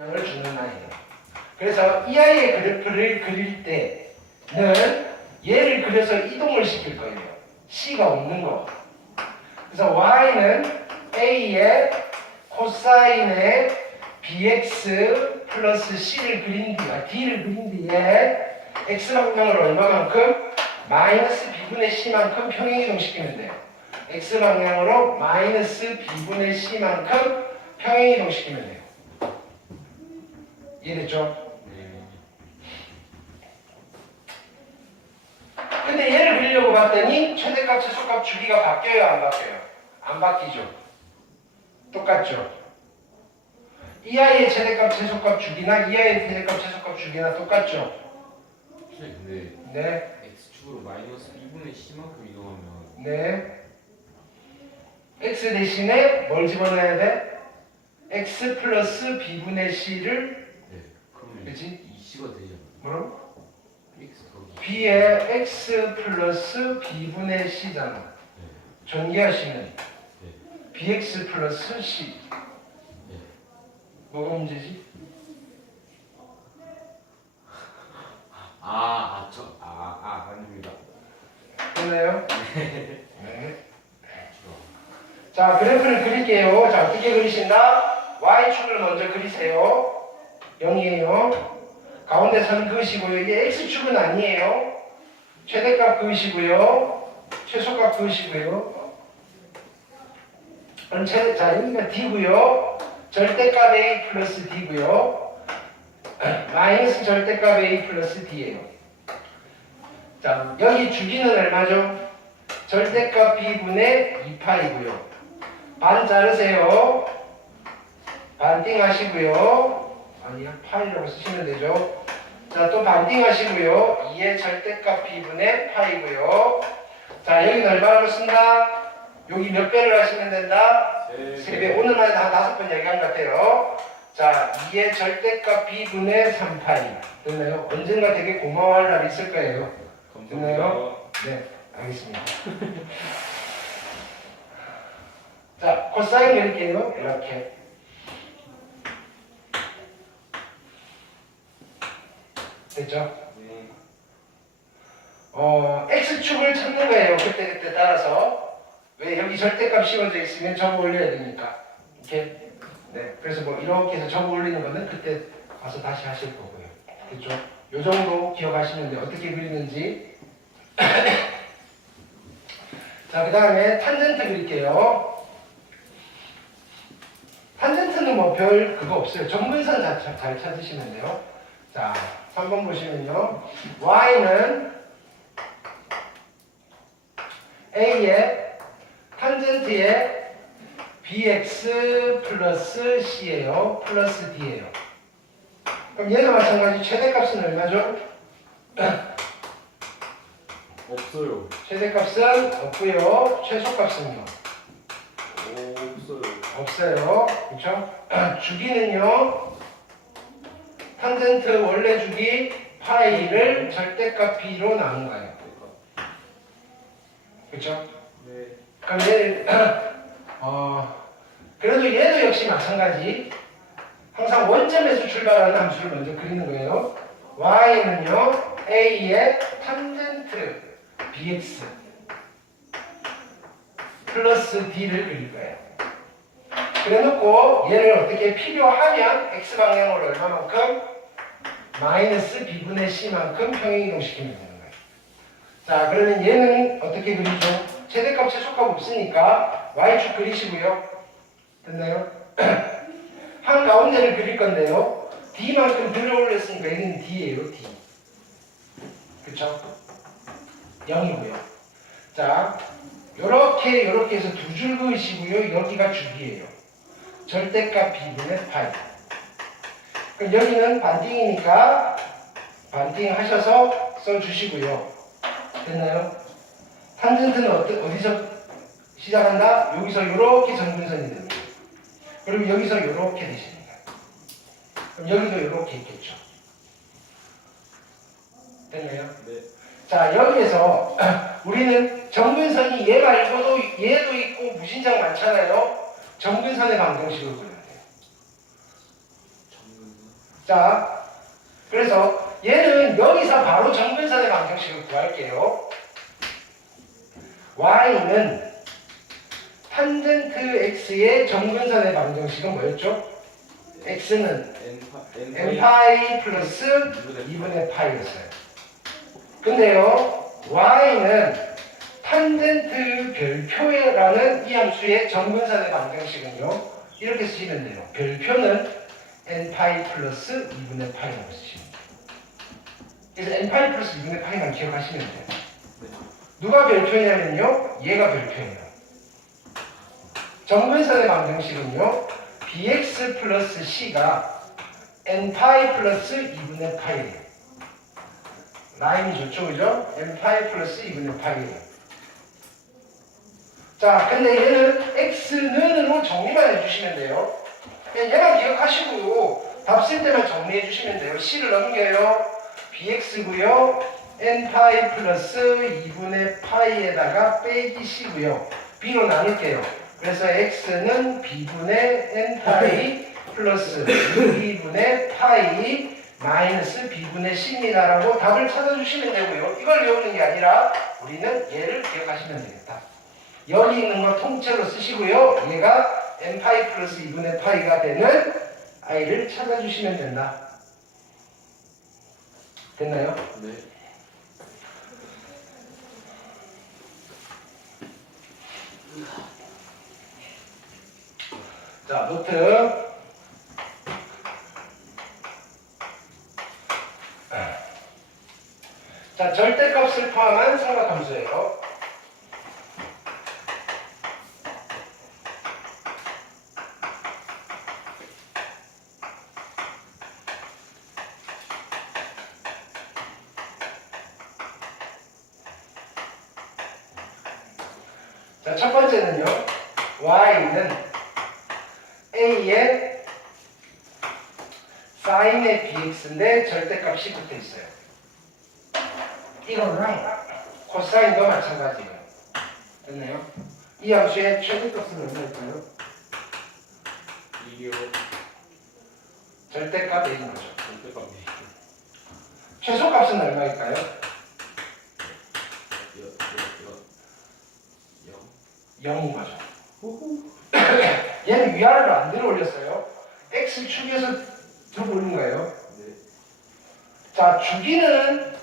을 주는 아이예요. 그래서 이 아이의 그래프를 그릴 때는 얘를 그려서 이동을 시킬 거예요. C가 없는 거. 그래서 Y는 A의 코사인의 BX 플러스 C를 그린 뒤에, D를 그린 뒤에 X방향으로 얼마만큼? 마이너스 B분의 C만큼 평행이동시키면 돼요. X방향으로 마이너스 B분의 C만큼 평행이동시키면 돼요. 이해됐죠? 근데 얘를 그리려고 봤더니 최대값, 최소값 주기가 바뀌어요, 안 바뀌어요? 안 바뀌죠. 똑같죠. 이 아이의 최대값, 최소값 주기나 이 아이의 최대값, 최소값 주기나 똑같죠. 근데 네. x축으로 마이너스 2분의 c만큼 이동하면 네. x 대신에 뭘 집어넣어야 돼? x 플러스 b분의 c를 네 그러면 그치? 2c가 되잖아. 뭐라고? x 더하기 b의 x 플러스 b분의 c잖아. 네. 전개하시면 네. bx 플러스 c. 네. 뭐가 문제지? 아닙니다. 됐나요? 네. 자, 그래프를 그릴게요. 자, 어떻게 그리신다? y축을 먼저 그리세요. 0이에요. 가운데 선 그으시고요. 이게 x축은 아니에요. 최대값 그으시고요. 최소값 그으시고요. 그럼 자, 여기가 d고요. 절대값 a 플러스 d고요. 마이너스 절대값 a 플러스 d예요. 자, 여기 주기는 얼마죠? 절대값 b분의 2파이고요. 반 자르세요. 반띵 하시고요. 아니야, 파이라고 쓰시면 되죠. 자, 또 반띵 하시고요. 2의 절대값 b분의 파이고요. 자, 여기는 얼마로 쓴다? 여기 몇 배를 하시면 된다? 3배. 오늘만 한 5번 얘기한 것 같아요. 자, 2의 절대값 b분의 3파이. 됐나요? 언젠가 되게 고마워할 날이 있을 거예요. 됐나요? 네, 알겠습니다. 자, 코사인 그릴게요. 이렇게. 됐죠? X축을 찾는 거예요. 그때 따라서. 왜 여기 절대값 씌워져 있으면 접어 올려야 되니까. 이렇게. 네. 그래서 뭐 이렇게 해서 접어 올리는 거는 그때 가서 다시 하실 거고요. 그렇죠? 요 정도 기억하시면 돼요. 어떻게 그리는지. 자, 그 다음에 탄젠트 그릴게요. 탄젠트는 뭐 별 그거 없어요. 점근선 잘 찾으시면 돼요. 자, 3번 보시면요. y는 a의 탄젠트의 bx 플러스 c예요. 플러스 d예요. 그럼 얘도 마찬가지 최대값은 얼마죠? 없어요. 최대값은 없고요. 최소값은요? 없어요. 없어요. 그렇죠? 주기는요. 탄젠트 원래 주기 파이를 절대값 b로 나눈 거예요. 그렇죠? 네. 그럼 얘를 그래도 얘도 역시 마찬가지. 항상 원점에서 출발하는 함수를 먼저 그리는 거예요. y는요. a의 탄젠트 bx 플러스 d를 그릴 거예요. 그래놓고 얘를 어떻게 필요하면 x방향으로 얼마만큼? 마이너스 b분의 c만큼 평행이동시키면 되는 거예요. 자, 그러면 얘는 어떻게 그리죠? 최대값, 최소값 없으니까 y축 그리시고요. 됐나요? 한 가운데를 그릴 건데요. d만큼 들어 올렸으니까 얘는 d예요, d. 그쵸? 0이고요. 자, 요렇게 해서 두 줄 그으시고요. 여기가 주기예요. 절대값 b분의 파이. 그럼 여기는 반띵이니까 반띵 하셔서 써주시고요. 됐나요? 탄젠트는 어디서 시작한다? 여기서 이렇게 점근선이 됩니다. 그리고 여기서 이렇게 되십니다. 그럼 여기도 이렇게 있겠죠. 됐나요? 네. 자, 여기에서 우리는 점근선이 얘 말고도 얘도 있고 무신장 많잖아요. 점근선의 방정식을 그려야 돼요. 점근선. 자, 그래서 얘는 여기서 바로 정근선의 방정식을 구할게요. y는 탄젠트 x의 정근선의 방정식은 뭐였죠? x는 n파이 플러스 2분의 파이였어요. 근데요, y는 탄젠트 별표라는 이 함수의 정근선의 방정식은요, 이렇게 쓰시면 돼요. 별표는 n파이 플러스 2분의 파이라고 쓰시면 돼요. 그래서 n파이 플러스 2분의 파이만 기억하시면 돼요. 누가 별표냐면요, 얘가 별표예요. 정근선의 방정식은요, bx 플러스 c가 n파이 플러스 2분의 파이예요. 라임이 좋죠, 그죠? n파이 플러스 2분의 파이예요. 자, 근데 얘는 x는으로 정리만 해주시면 돼요. 그냥 얘만 기억하시고 답 쓸 때만 정리해 주시면 돼요. c를 넘겨요. bx고요. n파이 플러스 2분의 파이에다가 빼기 c고요. b로 나눌게요. 그래서 x는 b분의 n파이 플러스 2분의 파이 마이너스 b분의 c입니다라고 답을 찾아주시면 되고요. 이걸 외우는 게 아니라 우리는 얘를 기억하시면 되겠다. 여기 있는 거 통째로 쓰시고요. 얘가 n파이 플러스 2분의 파이가 되는 i를 찾아주시면 된다. 됐나요? 네. 자, 노트. 자, 절대값을 포함한 삼각함수예요. 자, 첫 번째는요. y는 a의 사인의 bx인데 절대값이 붙어 있어요. 이거는 코사인도 마찬가지예요. 됐나요? 이 함수의 최대값은 얼마일까요? 2요. 절대값 a인 거죠. 절대값 최소값은 얼마일까요? 0인 거죠. 얘는 위아래로 안 들어 올렸어요. x축에서 들어 올린 거예요. 네. 자, 주기는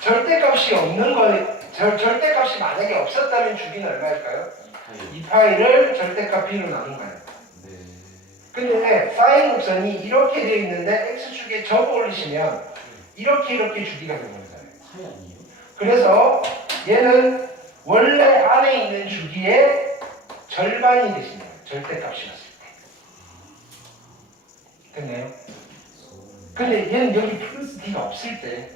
절대값이 없는 거, 절대값이 만약에 없었다면 주기는 얼마일까요? 2파이를 절대값 b로 나눈 거예요. 네. 근데 사인 곡선이 이렇게 되어 있는데 x축에 접어 올리시면 이렇게 주기가 되는 거잖아요. 파이 아니에요? 그래서 얘는 원래 안에 있는 주기의 절반이 되시는 거예요. 절대값이었을 때. 됐나요? 근데 얘는 여기 플러스 d가 없을 때.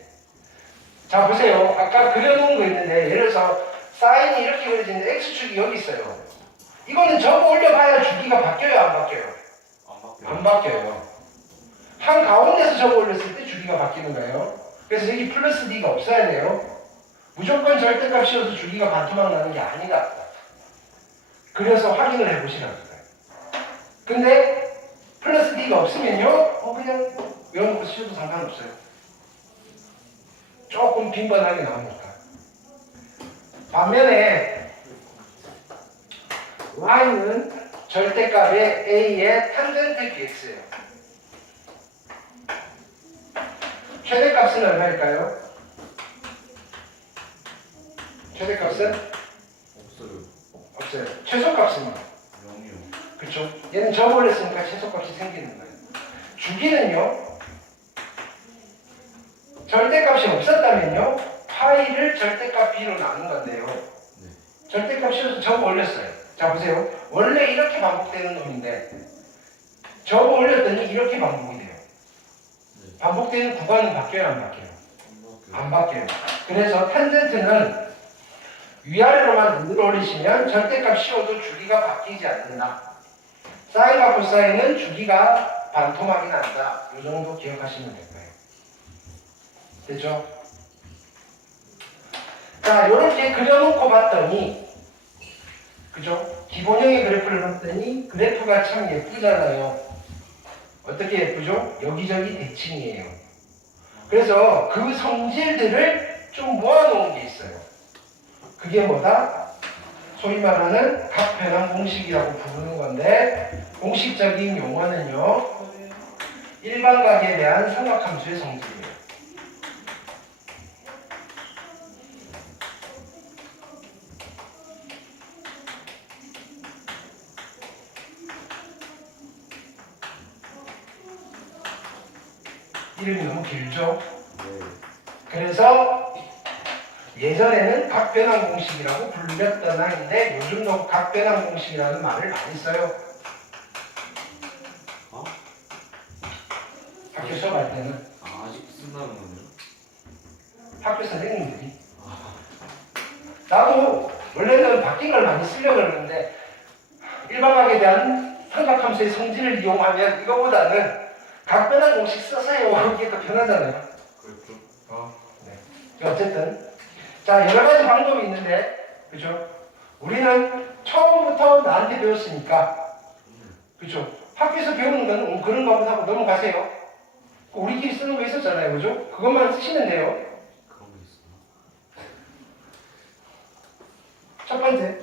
자, 보세요. 아까 그려놓은 거 있는데 예를 들어서 사인이 이렇게 그려지는데 x축이 여기 있어요. 이거는 접어 올려봐야 주기가 바뀌어요, 안 바뀌어요? 안 바뀌어요. 한 가운데서 접어 올렸을 때 주기가 바뀌는 거예요. 그래서 여기 플러스 d가 없어야 돼요. 무조건 절대값이어서 주기가 반토막 나는 게 아니다. 그래서 확인을 해보시라는 거예요. 근데 플러스 d가 없으면요, 그냥 외워놓고 쓰셔도 상관없어요. 조금 빈번하게 나오니까. 반면에 y는 절대값의 a의 탄젠트 bx예요. 최대값은 얼마일까요? 최대값은? 없어요. 없어요. 최소값은? 0이요. 그렇죠? 얘는 접어 올렸으니까 최소값이 생기는 거예요. 주기는요, 절대값이 없었다면요, 파이를 절대값 b로 나눈 건데요. 네. 절대값이 접어 올렸어요. 자, 보세요. 원래 이렇게 반복되는 놈인데 접어 올렸더니 이렇게 반복이 돼요. 네. 반복되는 구간은 바뀌어요, 안 바뀌어요? 안 바뀌어요. 안 바뀌어요. 그래서 탄젠트는 위아래로만 늘어 올리시면 절대값 씌워도 주기가 바뀌지 않는다. 사인과 코사인은 주기가 반토막이 난다. 이 정도 기억하시면 될 거예요. 됐죠? 자, 이렇게 그려놓고 봤더니, 그죠? 기본형의 그래프를 봤더니 그래프가 참 예쁘잖아요. 어떻게 예쁘죠? 여기저기 대칭이에요. 그래서 그 성질들을 좀 모아놓은 게 있어요. 그게 뭐다? 소위 말하는 각변환 공식이라고 부르는 건데, 공식적인 용어는요, 일반각에 대한 삼각함수의 성질이에요. 이름이 너무 길죠? 네. 그래서 예전에는 각변환 공식이라고 불렸던 한인데 요즘도 각변환 공식이라는 말을 많이 써요. 어? 학교 수업할 때는 아직 쓴다는 거네요? 학교 선생님들이. 아, 나도 원래는 바뀐 걸 많이 쓰려고 그러는데 일반학에 대한 삼각함수의 성질을 이용하면 이거보다는 각변환 공식 써서요. 이게 더 편하잖아요. 그렇죠. 네. 어쨌든 자, 여러 가지 방법이 있는데, 그죠? 우리는 처음부터 나한테 배웠으니까, 그죠? 학교에서 배우는 건 그런 거 하고 넘어가세요. 우리끼리 쓰는 거 있었잖아요, 그죠? 그것만 쓰시면 돼요. 그런 게 있어요. 첫 번째,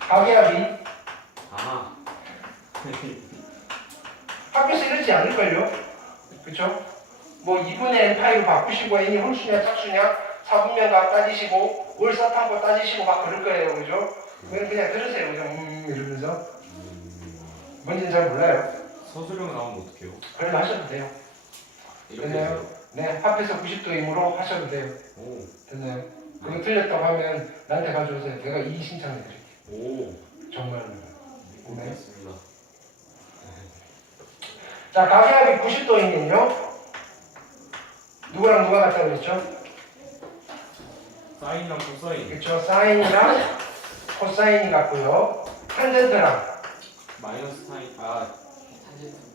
가계합이 아. 학교에서 이러지 않을걸요? 그죠? 뭐 2분의 n 파이로 바꾸시고 n이 홀수냐 짝수냐 4분면각 따지시고 월사탕고 따지시고 막 그럴 거예요, 그죠? 그냥 들으세요, 그죠? 이러면서 뭔지는 잘 몰라요. 서술형 나오면 어떡해요? 그럼 하셔도 돼요. 이렇게 됐나요? 해요? 네, 합해서 90도임으로 하셔도 돼요. 오. 됐나요? 그거 틀렸다고 하면 나한테 가져오세요. 내가 이의 신청해 드릴게요. 오. 정말. 고맙습니다. 자, 가계합이 90도이면요. 누구랑 누가 같다고 그랬죠? 사인이랑 코사인. 그렇죠. 사인이랑 코사인이 같고요. 탄젠트랑 마이너스 사인. 아.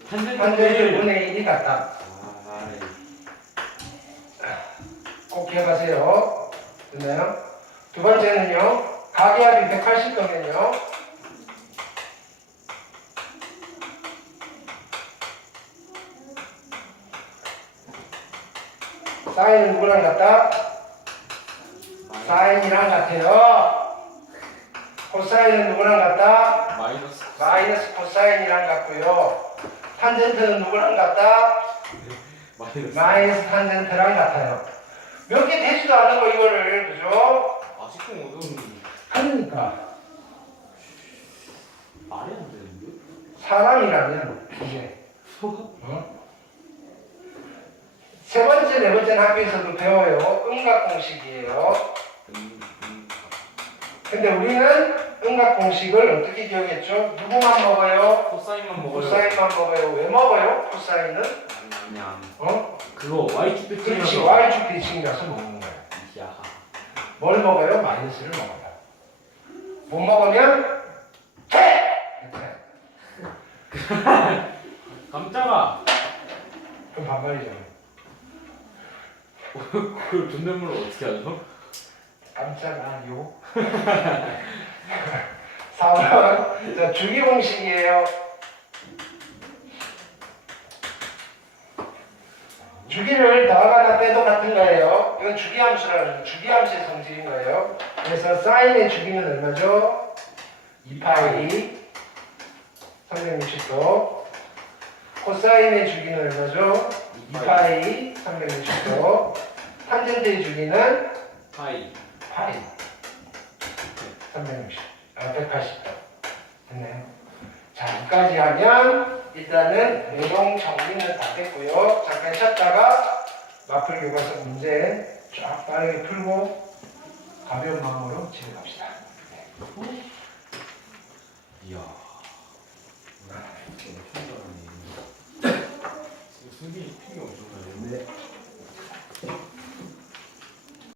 탄젠트 분의 1이 같다. 아. 꼭 기억하세요. 됐나요? 두 번째는요. 가계합이 180도면요. 사인은 누구랑 같다? 사인이랑 같아요. 코사인은 누구랑 같다? 마이너스. 마이너스 코사인이랑 같고요. 탄젠트는 누구랑 같다? 마이너스 탄젠트랑 같아요. 몇 개 되지도 않은 거 이거를, 그죠? 아직도 못 오는. 그러니까 말이 안 되는데? 사람이라면 이제 세 번째, 네 번째는 학교에서도 배워요. 음각 공식이에요. 근데 우리는 음각 공식을 어떻게 기억했죠? 누구만 먹어요? 코사인만 먹어요. 코사인만 먹어요. 왜 먹어요? 코사인은? 아니. 그거 y축 그렇지. 배치라서. y축 대칭이라서 먹는 거예요. 야. 뭘 먹어요? 마이너스를 먹어요. 못 먹으면 돼! 깜짝아. 그럼 반말이잖아요. 그걸 존댓말로 어떻게 하죠? 깜짝아요. 4번. 자, 주기 공식이에요. 주기를 더하거나 빼도 같은 거예요. 이건 주기함수라는 주기함수의 성질인 거예요. 그래서 사인의 주기는 얼마죠? 2파이 360도. 코사인의 주기는 얼마죠? 2파이 360도. 탄젠트의 주기는 파이. 파이 360. 180도. 됐나요? 자, 여기까지 하면 일단은 내용 정리는 다 됐고요. 잠깐 쉬었다가 마플 교과서 문제 쫙 빠르게 풀고 가벼운 마음으로 집에 갑시다. 이야. 엄청 잘하네. 수빈이 픽이 엄청 잘해. 네.